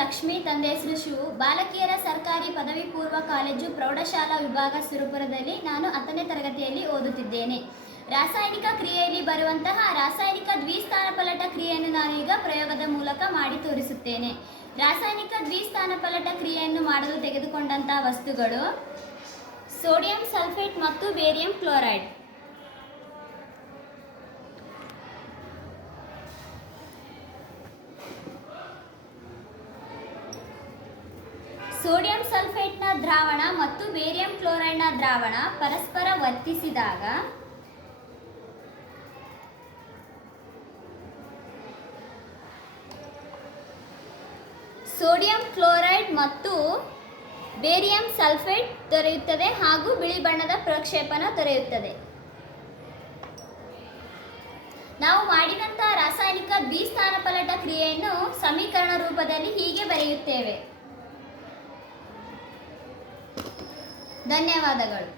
ಲಕ್ಷ್ಮಿ, ತಂದೆ ಹೆಸರು ಶಿವು. ಬಾಲಕಿಯರ ಸರ್ಕಾರಿ ಪದವಿ ಪೂರ್ವ ಕಾಲೇಜು ಪ್ರೌಢಶಾಲಾ ವಿಭಾಗ ಸುರಪುರದಲ್ಲಿ ನಾನು 10ನೇ ತರಗತಿಯಲ್ಲಿ ಓದುತ್ತಿದ್ದೇನೆ. ರಾಸಾಯನಿಕ ಕ್ರಿಯೆಯಲ್ಲಿ ಬರುವಂತಹ ರಾಸಾಯನಿಕ ದ್ವಿಸ್ಥಾನಪಲ್ಲಟ ಕ್ರಿಯೆಯನ್ನು ನಾನು ಈಗ ಪ್ರಯೋಗದ ಮೂಲಕ ಮಾಡಿ ತೋರಿಸುತ್ತೇನೆ. ರಾಸಾಯನಿಕ ದ್ವಿಸ್ಥಾನಪಲ್ಲಟ ಕ್ರಿಯೆಯನ್ನು ಮಾಡಲು ತೆಗೆದುಕೊಂಡಂತಹ ವಸ್ತುಗಳು ಸೋಡಿಯಂ ಸಲ್ಫೇಟ್ ಮತ್ತು ಬೇರಿಯಂ ಕ್ಲೋರೈಡ್. ಸೋಡಿಯಂ ಸಲ್ಫೇಟ್ನ ದ್ರಾವಣ ಮತ್ತು ಬೇರಿಯಂ ಕ್ಲೋರೈಡ್ನ ದ್ರಾವಣ ಪರಸ್ಪರ ವರ್ತಿಸಿದಾಗ ಸೋಡಿಯಂ ಕ್ಲೋರೈಡ್ ಮತ್ತು ಬೇರಿಯಂ ಸಲ್ಫೇಟ್ ದೊರೆಯುತ್ತದೆ ಹಾಗೂ ಬಿಳಿ ಬಣ್ಣದ ಪ್ರಕ್ಷೇಪಣ ದೊರೆಯುತ್ತದೆ. ನಾವು ಮಾಡಿದಂತಹ ರಾಸಾಯನಿಕ ದ್ವಿಸ್ಥಾನಪಲ್ಲಟ ಕ್ರಿಯೆಯನ್ನು ಸಮೀಕರಣ ರೂಪದಲ್ಲಿ ಹೀಗೆ ಬರೆಯುತ್ತೇವೆ. ಧನ್ಯವಾದಗಳು.